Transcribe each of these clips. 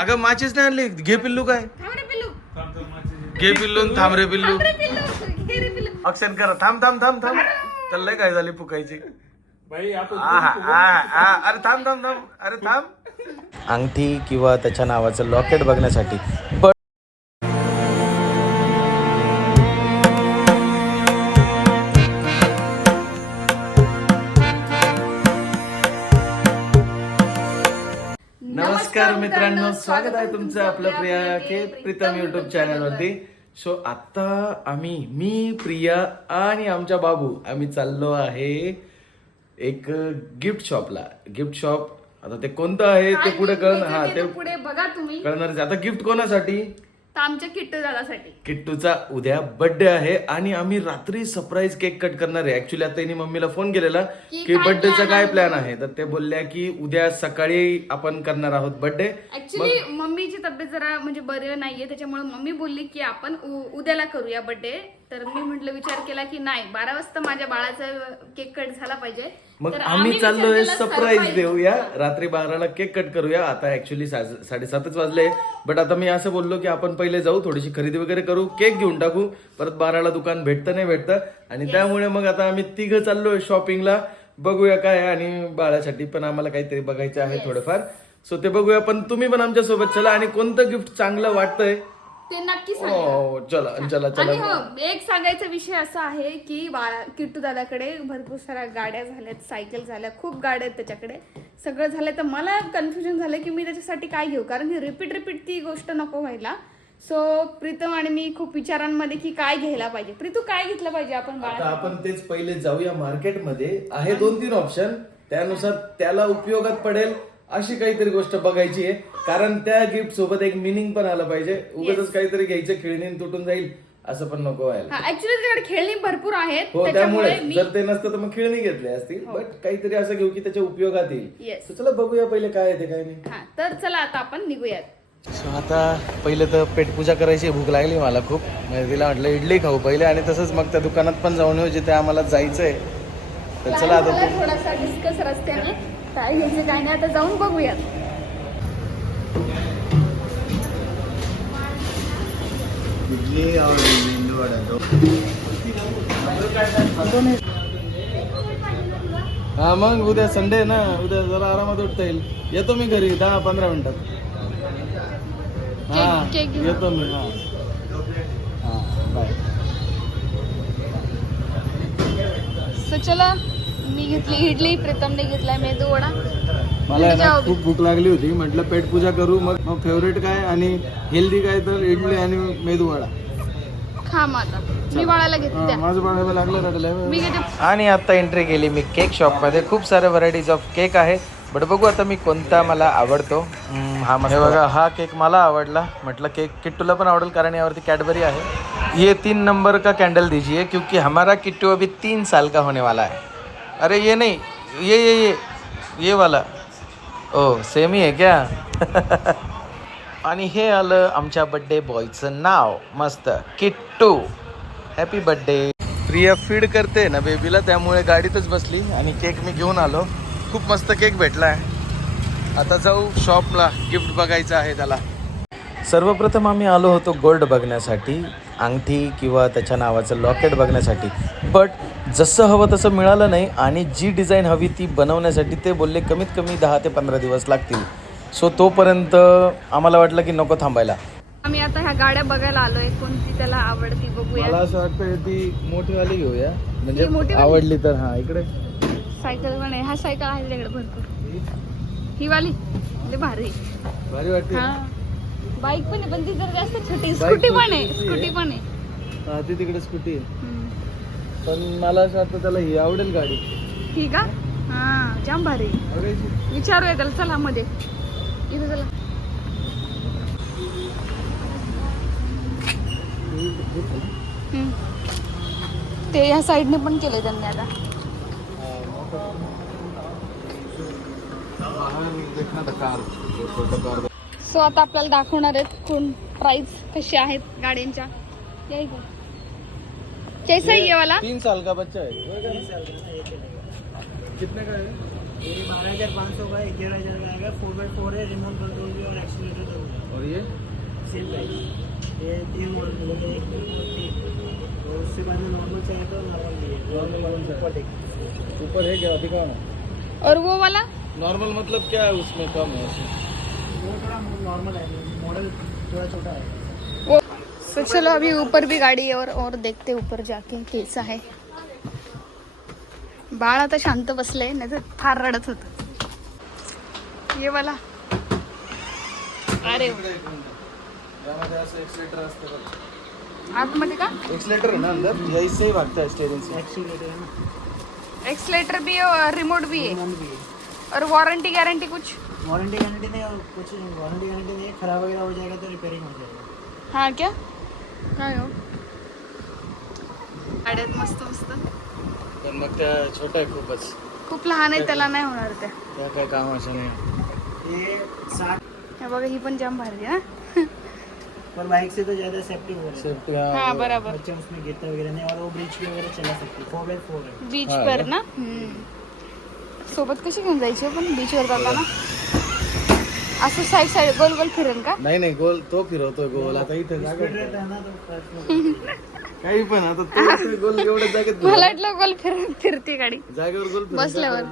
अगं माचीच नाही आणली? घे पिल्लू काय? थांब रे पिल्लू. घे पिल्लू आणि थांब रे पिल्लू. थांब रे पिल्लू. घे रे पिल्लू. अक्षर करा. थांब थांब थांब थांब. त्याला लय काय झाली पुकायची भाई आपण आहा, आहा, आहा. अरे थांब थांब थांब. अरे थांब. अंगठी किंवा त्याच्या नावाचं लॉकेट बघण्यासाठी मित्रांनो स्वागत आहे तुमचं आपलं Priya K Pritam YouTube channel वरती. सो आता आम्ही मी प्रिया आणि आमच्या बाबू आम्ही चाललो आहे एक गिफ्ट शॉपला गिफ्ट शॉप आता ते कोणतं आहे ते पुढे कळणार हा ते पुढे बघा तुम्ही. कळणार आता गिफ्ट कोणासाठी? तर आमच्या किट्टू दादासाठी. किट्टूचा उद्या बर्थडे आहे आणि आम्ही रात्री सरप्राईज केक कट करणार आहे. ऍक्च्युली आता त्यांनी मम्मीला फोन केलेला की की काय बर्थडेचा plan काय आहे? प्लॅन आहे? तर ते बोलल्या की उद्या सकाळी आपण करणार आहोत बर्थडे ऍक्च्युली मम्मीची तब्येत जरा म्हणजे बरी नाहीये त्याच्यामुळे मम्मी बोलली की आपण उ- उद्याला करूया बर्थडे तर मी म्हंटल विचार केला की नाही बारा वाजता माझ्या बाळाचा केक कट झाला पाहिजे. मग तर आम्ही विचार चाललोय केला सरप्राईज surprise. देऊया. रात्री बाराला केक कट करूया. आता ऍक्च्युली साडेसातच वाजले. बट आता मी असं बोललो की आपण पहिले जाऊ थोडीशी खरेदी वगैरे करू केक घेऊन टाकू. परत बाराला दुकान भेटतं नाही भेटतं. आणि त्यामुळे मग आता आम्ही तिघं चाललोय शॉपिंगला बघूया काय आहे. आणि बाळासाठी पण आम्हाला काहीतरी बघायचं आहे थोडंफार. सो ते बघूया. पण तुम्ही पण आमच्यासोबत चला. आणि कोणतं गिफ्ट चांगलं वाटतंय? ते नक्की सांगा. हो चला चला आणि चला हो एक सांगायचा विषय असा आहे की किट्टू दादाकडे भरपूर साऱ्या गाड्या झाल्यात सायकल झाल्या खूप गाड्या आहेत त्याच्याकडे. सगळं झालं तर मला कन्फ्युजन झालं की मी त्याच्यासाठी काय घेऊ? कारण की रिपीट रिपीट ती गोष्ट नको व्हायला. सो प्रीतम आणि मी खूप विचारांमध्ये की काय घ्यायला पाहिजे? प्रीतू काय घेतलं पाहिजे आपण आता बाळा आपण तेच पहिले जाऊया मार्केटमध्ये आहे दोन तीन ऑप्शन त्यानुसार त्याला उपयोगात पडेल. अशी काहीतरी गोष्ट बघायची आहे. कारण त्या गिफ्ट सोबत एक मिनिंग पण आलं पाहिजे. उगाच काहीतरी घ्यायचं खेळणी तुटून जाईल असं पण नको व्हायला. हा ऍक्च्युली त्याच्याकडे खेळणी भरपूर आहेत. हो त्याच्यामुळे त्यामुळे मी जर ते नसतं तर मग खेळणी घेतली असतील. बट काहीतरी असं घेऊ की त्याच्या उपयोगात येईल. चला बघूया पहिले काय आहे ते काय नाही. हा तर चला आता आपण निघूयात. सो आता पहिले तर पेटपूजा करायची भूक लागली मला खूप. म्हणजे तिला म्हटलं इडली खाऊ पहिले आणि तसंच मग त्या दुकानात पण जाऊन येऊ जिथे आम्हाला जायचंय. तर चला आता तू थोडासा डिस्कस रस्त्याने. काय घ्यायचं काय नाही आता जाऊन बघूयात. हा मग उद्या संडे ना उद्या जरा आरामात उठता येईल. येतो मी घरी दहा पंधरा मिनिटात. हा. येतो मी हा. हा बाय सो चला मी घेतली इडली प्रीतमने घेतलाय मेदू वडा. मला आहे ना. खूप भूक लागली होती. म्हटलं पेट पूजा करू. मग मग फेवरेट काय? आणि हेल्दी काय तर इडली आणि मेदू वडा. खा मग आता. मी बाळाला घेतली त्या. माझं बाळाला लागलं रडलं मी घेते. आणि आता एंट्री केली मी केक शॉपमध्ये खूप सारे व्हरायटीज ऑफ केक आहे. बट बघू आता मी कोणता मला आवडतो. हम्म, हा मस्त. बघा हा केक मला आवडला. म्हटलं केक किट्टूला पण आवडेल कारण यावरती कॅडबरी आहे. ये तीन नंबर का कैंडल दीजिए क्योंकि हमारा किट्टू अभी तीन साल का होने वाला है. अरे ये नहीं ये ये ये ये वाला। ओ सेम ही आहे क्या? आणि हे आलं आमच्या बड्डे बॉयचं नाव मस्त Kittu. Happy birthday Priya feed करते ना बेबीला त्यामुळे गाडीतच बसली आणि केक मी घेऊन आलो. खूप मस्त केक भेटला आहे. आता जाऊ शॉपला गिफ्ट बघायचं आहे त्याला. सर्वप्रथम आम्ही आलो होतो गोल्ड बघण्यासाठी. अंगठी किंवा त्याच्या नावाचं लॉकेट बघण्यासाठी. बट जसं हवं तसं मिळालं नाही आणि जी डिझाईन हवी ती बनवण्यासाठी ते बोलले कमीत कमी दहा ते पंधरा दिवस लागतील. सो तोपर्यंत आम्हाला वाटलं की नको थांबायला. आम्ही आता ह्या गाड्या बघायला आलोय. कोणती त्याला आवडती बघूया. मला असं वाटतं ती मोठीवाली घेऊया. ही म्हणजे मोठीवाली? आवडली तर हा इकडे. सायकल पण आहे. हा सायकल आहे त्याच्याकडे भरपूर. ही वाली? भारी. भारी वाटते. हा. बाईक पण आहे पण ती जर जास्त छोटी स्कूटी पण छोटी आहे. स्कूटी पण आहे. हा ती तिकडे स्कूटी आहे. हम्म. पण मला असं वाटतं त्याला ही आवडेल गाडी. ठीक आहे? हा जाम भारी. आवडायची विचारूया त्याला चला मध्ये. इथे चला. हम्म. ते ह्या साईडने पण केलंय त्यांनी आता. कार सो आता आपल्याला दाखवणार आहेत कोण प्राइस कशी आहेत गाड्यांच्या. या. कैसा आहे ये वाला तीन साल का बच्चा है कितने का है? ये बारह हजार पाँच सौ का एक डेढ़ हजार का आएगा फोर बाई फोर है रिमोट कंट्रोल भी और एक्सीटर दोगे सेम प्राइस ये? तीन मॉडल बोले एक तीन और उससे बाद में नॉर्मल चाहिए तो नॉर्मल भी है। नॉर्मल ऊपर देखिए ऊपर है क्या? है और वो वाला? नॉर्मल मतलब क्या है उसमें कम है? नॉर्मल है मॉडल थोड़ा छोटा है वो तो चलो अभी ऊपर भी गाड़ी है और और देखते ऊपर जाके कैसा है। बाळ आता शांत बसले नाही तर फार रडत होत। ये वाला। अरे. एक्सलेटर आतमध्ये का? एक्सलेटर है ना अंदर? इससे ही भागता है स्टेयरिंग से एक्सीटर है ना. एक्सलेटर भी है और रिमोट भी रिमोट भी है. और वारंटी गारंटी कुछ? वारंटी गारंटी नहीं और कुछ वारंटी गारंटी नहीं है खराब वगैरह हो जाएगा तो रिपेयरिंग हो जाएगा। हा क्या? काय हो? गाड्यात मस्त मस्त. पण मग त्या छोट्या आहे खूपच. खूप लहान आहे त्याला नाही होणार त्या. त्या काय कामाच्या नाही. ये साठ हे बघा ही पण जाम भारी आहे ना पर बाइक से तो ज़्यादा सेफ्टी हो रहा है सेफ्टी हा बरोबर. बच्चे उसमें गिरता वगैरह नहीं और वो ब्रिज पे वगैरह चला सकते. फोर बाई फोर है बीच हा पर का? ना? हम्म. सोबत कशी घेऊन जायची पण? बीचवर जाताना? असं साईड साईड गोल गोल फिरेल का नाही नाही गोल तो फिरवतोय गोल आता इथे जागा है काही पण आता तो गोल एवढ्या जागेत. मला वाटलं गोल फिर फिरते गाडी जागेवर गोल बसल्यावर.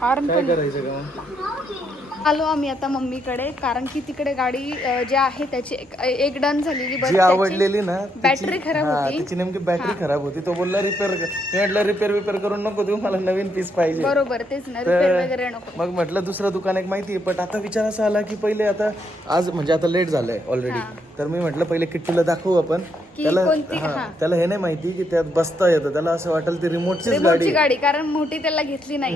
हॉर्न काय पण करायचं का मग? आलो आम्ही आता मम्मीकडे कारण की तिकडे गाडी अं, जी आहे त्याची एक एक डन झालेली जी त्याची आवडलेली ना तिची- बॅटरी खराब हा, होती. तिची नेमकी बॅटरी खराब होती. तो बोलला रिपेअर मी म्हटलं रिपेअर विपेअर करून नको देऊ मला नवीन पीस पाहिजे. बरोबर तेच ना रिपेअर वगैरे नको. मग म्हटलं दुसरं दुकान एक माहिती आहे पण आता विचार असा आला की पहिले आता आज म्हणजे आता लेट झालंय ऑलरेडी तर मी म्हटलं पहिले किट्टूला दाखवू आपण. की त्याला कोणती- हा, हा. त्याला हे नाही माहिती की त्यात बसता येतं त्याला असं वाटेल ती रिमोटचीच रिमोटची गाडी गाडी कारण मोठी त्याला घेतली नाही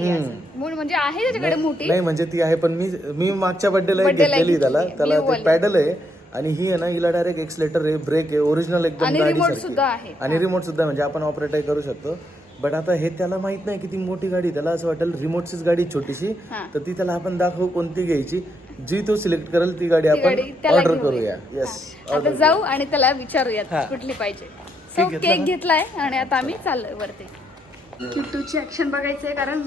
म्हणजे आहे त्याच्याकडे मोठी? नाही म्हणजे ती आहे पण मी मी मागच्या बर्थडेला Birthday ला घेतलेली त्याला. घेतली, त्याला new ते वाली. पॅडल आहे. आणि ही आहे ना हिला डायरेक्ट एक्सलेटर आहे ब्रेक आहे ओरिजिनल एकदम आणि गाडी. सुद्धा आहे. आणि रिमोट सुद्धा म्हणजे आपण ऑपरेटही करू शकतो. बट आता हे त्याला माहीत नाही की ती मोठी गाडी त्याला असं वाटेल रिमोटचीच गाडी छोटीशी. हा. तर ती त्याला आपण दाखवू कोणती घ्यायची. जी तो सिलेक्ट करेल ती गाडी ती आपण गाडी त्याला ऑर्डर. करूया. येस आता जाऊ आणि त्याला विचारूयात हा. कुठली पाहिजे. सो घेतला केक ना? घेतलाय आणि आता आम्ही चाललोय वरती. किट्टूची ऍक्शन बघायचंय कारण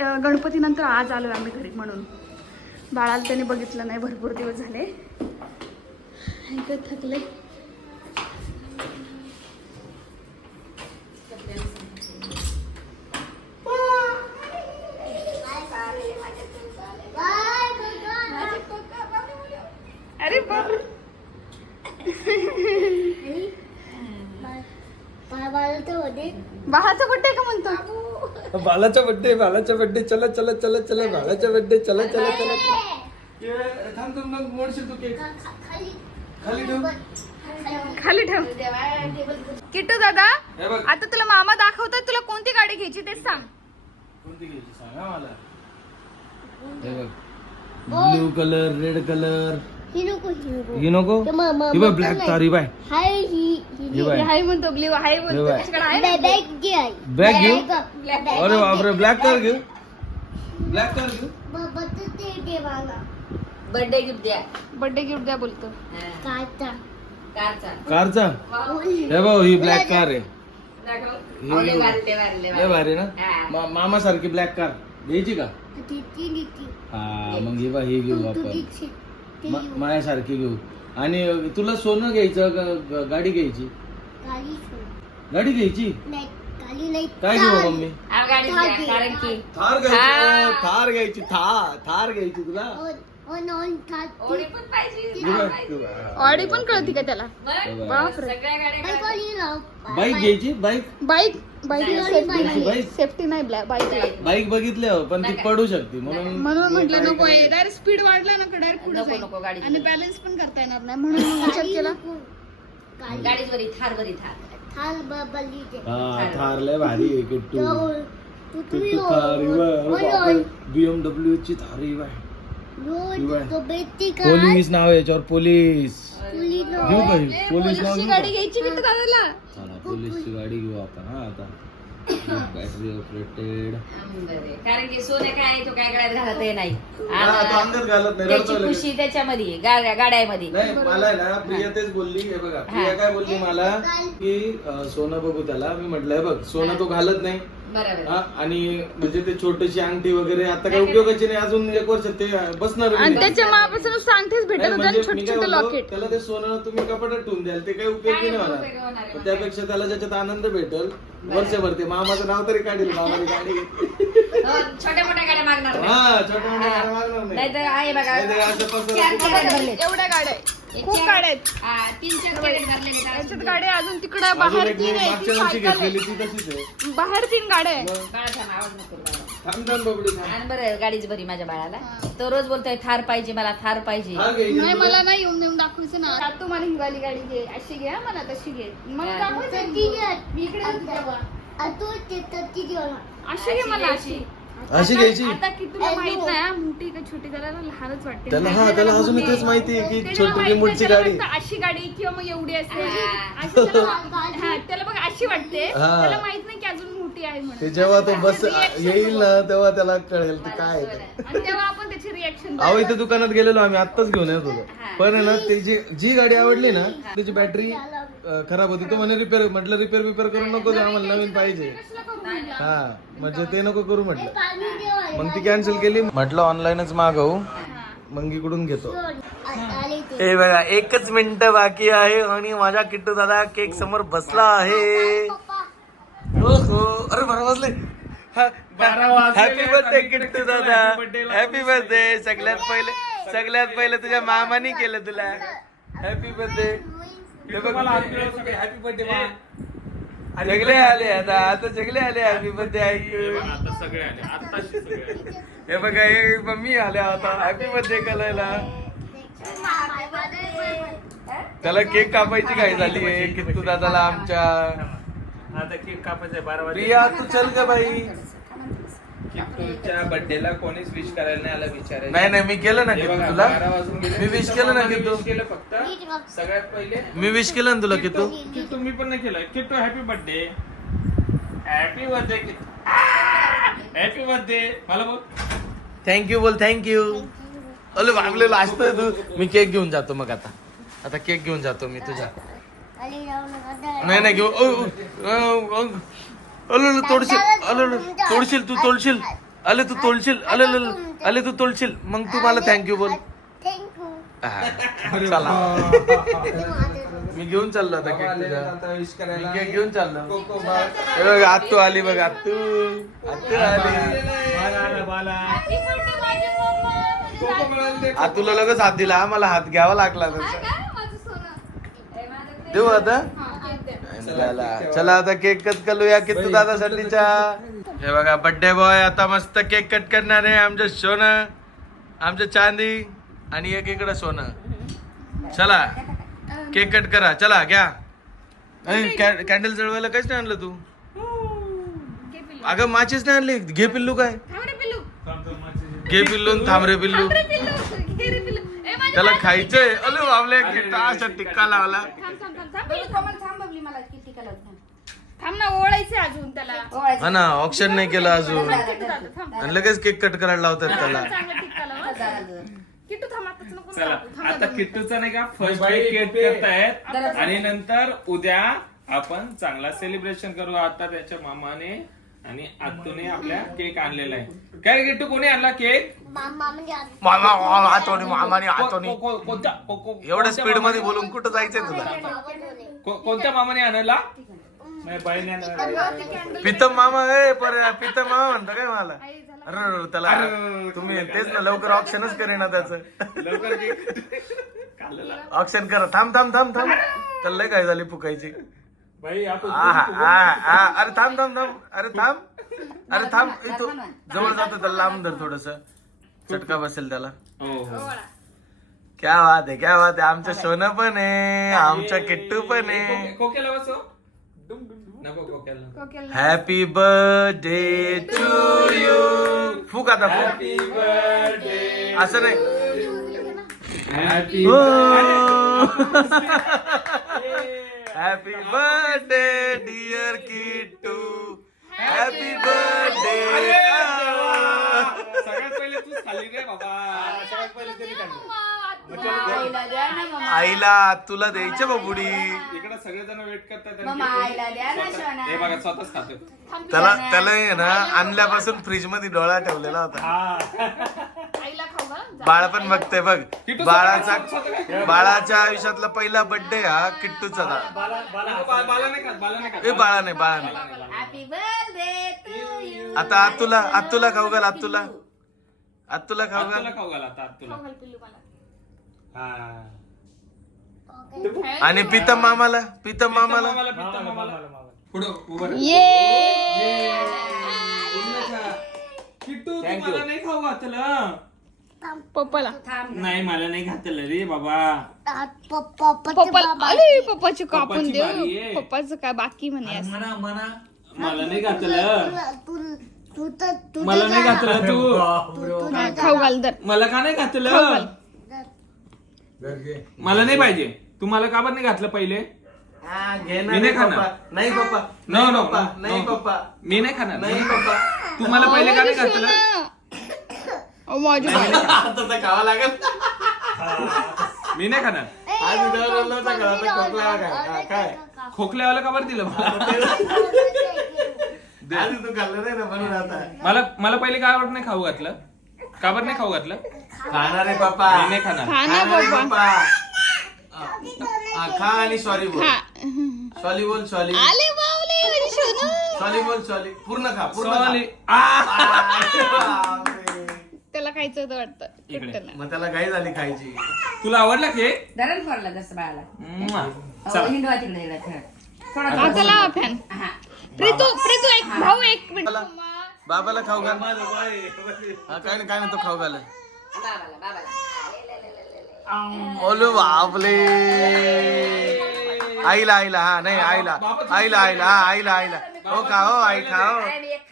अं, गणपतीनंतर आज आलोय आम्ही घरी म्हणून. बाळाला त्याने बघितलं नाही भरपूर दिवस झाले. ऐकत थकले? अरे बाळाचा बड्डे का म्हणतो? बालाचा बर्थडे बालाचा बर्थडे चला चला चला चला बालाचा बर्थडे चला चला चला. थांब थांब थांब मोडशील तू केक. खाली. ठेव. खाली ठेव. किट्टू दादा हे बघ. आता तुला मामा दाखवतात तुला कोणती गाडी घ्यायची तेच सांग. कोणती घ्यायची सांगा मला. हे बघ. Blue colour red colour. ही नको ही बघ ब्लॅक कार ही बाय ही बाय हाय म्हणतो ब्ल्यू हाय म्हणतो. बाय. त्याच्याकडे आहे ना? बॅग घेऊ? Black. अरे बापरे ब्लॅक कार घेऊ ब्लॅक कार घेऊ बर्थडे गिफ्ट द्या. बर्थडे गिफ्ट द्या बोलतो. कारचा. कारचा. हे. भाऊ ही ब्लॅक कार आहे. दाखव लय भारी लय भारी लय लय भारी ना? हा. मा- मामा सारखी ब्लॅक कार. घ्यायची का? हा मग ही बा ही घेऊ आपण. मा- मायासारखी घेऊ. आणि तुला सोनं घ्यायचं ग- गाडी घ्यायची? गाडी घ्यायची? काय घेऊ मम्मी? हा गाडी द्या कारण की थार. घ्यायची थार. घ्यायची थार थार घ्यायची तुला? पण पाहिजे ही. ऑडी पण कळती का त्याला? मग बापरे. सगळ्या गाड्या बाईक घ्यायची? Bike? Bike bike safety bike. Safety नाही. बाईकला. बाईक बघितले हो, पण ती पडू शकते. म्हणून म्हणून म्हटलं नको डायरेक्ट स्पीड वाढला ना डायरेक्ट पुढे नको नको गाडी आणि बॅलन्स पण करता येणार नाही. म्हणून मग विचार केला. गाडीच बरी थार. बरी थार हा थार. लय भारी आहे किट्टू. किट्टू थार बीएमडब्ल्यू ची थार ही ही बाय. पोलीस नाव आहे याच्यावर पोलीस. घेऊ का ही? पोलीस नाव घेऊ गाडी का? घ्यायची दादाला? चला पोलीसची गाडी घेऊ आपण हा आता. Battery operated. कारण की सोने काय तो काय गळ्यात घालत हे नाही. तो अंदर घालत नाही त्याची रडतो लगेच. खुशी त्याच्यामध्ये आहे, गाड्या गाड्यामध्ये. नाही मला आहे ना प्रिया तेच बोलली हे बघा. प्रिया काय बोलली मला की अं, सोनं बघू त्याला. मी म्हटलंय बघ सोनं तो घालत नाही. बरोबर. हा, आणि म्हणजे ते छोटीशी अंगठी वगैरे आता काही उपयोगाची नाही अजून एक वर्ष ते बसणार आणि त्याच्या मापासून सांगतेच भेटत नाही, होतं म्हणजे आणि छोटे मी काय छोटे बोलतो, लॉकेट त्याला ते सोनं तुम्ही कपाटात ठेवून द्याल ते काही उपयोगी नाही काय उपयोग होणार. त्यापेक्षा त्याला ज्याच्यात आनंद भेटल वर्षभर ते मामाचं नाव तरी काढेल मामाने गाडी. हो, छोट्या मोठ्या गाड्या मागणार नाही. हा छोट्या मोठ्या गाड्या मागणार नाही आहे बघा पसरत- भरले एवढ्या गाड्या आहेत. खूप गाड्या आहेत. हा, तीन चार कॅरेट भरलेले त्याच्यात गाड्या अजून तिकडं अजून बाहेर मी तीन आहे मागच्या ती वर्षी सायकल घेतलेली आहे. ती तशीच आहे. बाहेर तीन गाड्या आहे बाळाचा आवाज नको करू. बाळा. थांब थांब बबडी थांब. आणि बरं गाडीच बरी माझ्या बाळाला. तो रोज बोलतोय थार पाहिजे मला थार पाहिजे. हा घे, नाही मला नाही येऊन देऊन दाखवायचं ना. तू मला हिवाली गाडी घे. अशी घे हा मला तशी घे. मग हा. दाखवायचं मी इकडे येते तेव्हा. अशी घे मला अशी. अशी घ्यायची? आता की तुला माहीत नाही हा, मोठी का छोटी त्याला ना लहानच वाटते. त्याला हा माहिती त्याला अजून तेच माहिती आहे की त्याला छोटी माहीत रिमोटची नाही, त्याला गाडी. वाटतं अशी गाडी किंवा मग एवढी असते हा. अशी त्याला हा, त्याला बघ अशी वाटते. हा. त्याला माहीत नाही की अजून आहे ते म्हणून जेव्हा तो बस Reaction येईल ना तेव्हा त्याला कळेल ते काय आहे ते. आणि तेव्हा आपण त्याची रिएक्शन अहो इथे दुकानात गेलेलो आम्ही आत्ताच घेऊन येत होतो पण आहे ना ते जी जी गाडी आवडली ना त्याची बॅटरी खराब होती. तो म्हणे रिपेअर म्हटलं रिपेअर बिपेअर करू नको ते आम्हाला नवीन पाहिजे. हा म्हणजे ते नको करू म्हटलं. मग ती कॅन्सल केली. म्हटलं ऑनलाईनच मागवू. मंगीकडून घेतो. हे. बघा एकच मिनिट बाकी आहे आणि माझा किट्टू दादा केक समोर बसला आहे. ओहो. अरे बरं वाजले हॅपी बर्थडे किट्टू दादा. हॅपी बर्थडे सगळ्यात पहिले सगळ्यात पहिले तुझ्या मामाने केलं तुला. हॅपी बर्थडे हे बघ हॅपी बर्थडे जगले आले आता आता जगले आले हॅपी बर्थडे आता सगळे आले आले. हे बघा हे मम्मी आल्या आता. हॅपी बर्थडे करायला. त्याला केक कापायची काय झाली आहे किट्टू दादाला आमच्या. आता केक कापायचा बारा वाजता. प्रिया तू चल ग बाई. तुमच्या बर्थडेला कोणीच विश करायला नाही आला विचारायला नाही नाही मी केलं ना हे बघा, तुला. मी विश केलं ना wish केलं फक्त? सगळ्यात पहिले? मी विश केलं ना तुला किट्टू किट्टू मी पण नाही केलं. Kittu happy birthday happy birthday happy birthday मला बोल. थँक्यू बोल थँक्यू अरे बाबले लाजतोय तू मी केक घेऊन जातो मग आता. आता केक घेऊन जातो मी तुझ्या नाही नाही घेऊ. अले तोडशील. अले तोडशील तू तोडशील. अले तू तोडशील. अले अले, तू तोडशील. मग तू मला थँक्यू बोल. चला. मी घेऊन चाललो आता केक केक घेऊन चाललो. हे बघ आत्तू आली बघ आत्तू. आत्तू आली. आतूला लगेच हात दिला. मला हात घ्यावा लागला तसा देऊ आता? चला चला आता केक कट करूया किट्टू दादासाठीच्या हे बघा बर्थडे बॉय आता मस्त केक कट करणार आहे आमचं सोनं आमचं चांदी आणि एक इकडं सोनं. चला केक कट करा चला घ्या. कॅन्डल जळवायला काहीच नाही आणलं तू? अगं माचीच नाही आणली. घे पिल्लू काय? घे पिल्लू आणि थांब रे पिल्लू. त्याला खायचंय. अरे बाबले असा टिक्का लावला. थांब ना ओळायचे अजून त्याला. हा ना ऑप्शन नाही केलं अजून. थांब. आणि लगेच केक कट करायला लावतात त्याला. चांगला टिक्का लाव. किट्टू थांब आताच नको चला कापू. थांब आता किट्टूचा नाही का फर्स्ट केक करतायत. आणि नंतर उद्या आपण चांगला सेलिब्रेशन करू. आता त्याच्या मामाने आणि आत्तूने आपल्या केक आणलेला आहे. काय किट्टू कोणी आणला केक? मामा हातोनी मामाने हातोनी को- को- कोणत्या को- को- एवढ्या कोणत्या स्पीडमध्ये मामाने- बोलून कुठं जायचंय तुला? को- कोणत्या मामाने आणला प्रीतम मामा ए पर प्रीतम मामा म्हणतो काय मला? अरे अरे, त्याला तुम्ही तेच ना लवकर ऑप्शनच करेना त्याचं. लवकर केक खाल्लेला. ऑप्शन करा. थांब थांब थांब थांब. त्याला लय काय झाली फुकायची. आपण आहा, आहा. अरे थांब थांब थांब. अरे थांब. अरे थांब. इथं जवळ जातो त्याला लांब धर थोडस. चटका बसेल त्याला. हो हो. क्या बात आहे क्या बात आहे. आमचं सोनं पण आहे आमचं किट्टू पण आहे. नको कोकेल. हॅपी बर्थडे टू यू फुक आता फुक. असं नाही. Happy happy birthday dear happy birthday अरे देवा. सगळ्यात पहिले तूच खाल्ली रे बाबा. सगळ्यात पहिले तरी काढलं आईला द्या ना मम्मा. आईला तुला द्यायचं बाबुडी इकडे सगळेजण वेट करतात. हे बघा स्वतःच खातो त्याला त्याला ना आणल्यापासून फ्रीजमध्ये डोळा ठेवलेला होता. बाळ पण बघतोय बघ. बाळाचा? बाळाच्या आयुष्यातला पहिला बर्थडे हा किट्टूचा ए बाळा नाही बाळा नाही. हॅपी बर्थडे टू यू आता आतुला आतुला खाऊ घाल आतुला. आतुला खाऊ घाल. खाऊ घाल आता आत तुला खाऊ घाल पिल्लू मला. हा. आणि प्रीतम मामाला प्रीतम मामाला. पुढं. किट्टू तू मला नाही खाऊ घातलं. पप्पाला. नाही मला नाही घातलं रे बाबा. पप्पाला अरे पप्पाची कापून पप्पाची देऊ. बारी आहे. पप्पाचं काय बाकी म्हणे असं. मना मना. मला नाही घातलं मला नाही घातलं तू. हा, खाऊ घाल दर मला का नाही घातलं मला नाही पाहिजे. तू मला का बरं नाही घातलं पहिले? हा, घे ना मी नाही खाणार. पप्पा. नाही पप्पा. नो नो पप्पा. नाही पप्पा. मी नाही खाणार. नाही पप्पा. तू मला पहिले का नाही घातलं माझी. आता तर खावा लागेल. मी नाही खाणार. आज उद्या बोललो होता का, आता खोकला काय? काय खोकल्यावाला का बरं दिलं मला? आधी तू खाल्लं नाही ना म्हणून आता. मला मला पहिले का आवडत नाही खाऊ घातलं. का बरं नाही खाऊ घातलं? खाणार आहे पप्पा. मी नाही खाणार. खा ना खाणार आहे हा, खा आणि सॉरी बोल. सॉरी बोल सॉरी आले बावले माझी सोनू. सॉरी बोल सॉरी पूर्ण खा पूर्ण खा. सॉरी. आ! बापरे. त्याला खायचं होतं वाटतं इकडे. मग त्याला घाई झाली खायची. तुला आवडला केक धरण फोडला जसं बाळाला. म्वा. चल. हिंडवा तिकडे तिकडे खेळ. थोडा हा चला फॅन हा. प्रीतू प्रीतू एक भाऊ एक मिनिट. बाबाला खाऊ घाल. हा, काय नाही काय नाही तो खाऊ घाल. बाबाला बाबाला. ओलो बापले. आईला आईला हा नाही आईला. आईला आईला हा आईला आईला. हो का हो आई खाओ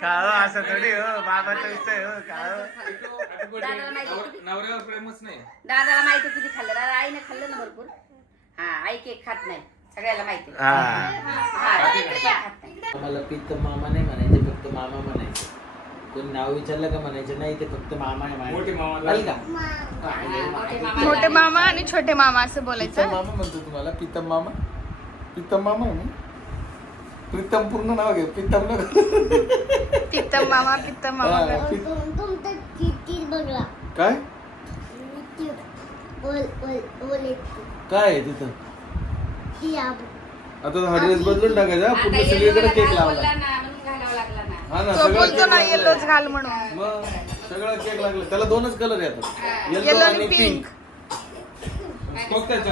खाओ असं थोडी हो बाबाचं विषय हो खाओ दादाला माहिती नवर- नवऱ्यावर प्रेमच नाही. दादाला माहिती किती खाल्लं? दादा आईने खाल्लं ना भरपूर? हा आई केक खात नाही. सगळ्याला माहिती. हा. हा, मला पित्त मामा नाही म्हणायचे फक्त मामा म्हणायचे. कोणी नाव विचारलं का म्हणायचे? नाही ते फक्त मामा आहे. मोठे मामा. चालेल का? हा, मोठे मामा. मोठे मामा. आणि छोटे मामा असं बोलायचं? मामा म्हणतो तुम्हाला प्रीतम मामा? प्रीतम मामा आहे ना? प्रीतम पूर्ण नाव घे प्रीतम न पित्तम मामा पित्तम मामा. हा, कर. प्रीत- तुमचं किती बघला काय? ओल ओल ओल काय आहे तिथं? ती आता हा ड्रेस बदलून टाकायचा हा, आता सगळीकडे केक लावला. बोलला ना म्हणून घालावं लागला ना. हा ना तो सगळं बोलतो ना घाल म्हणून. मग सगळं केक लागलं. त्याला दोनच कलर येतात येलो आणि पिंक फक्त.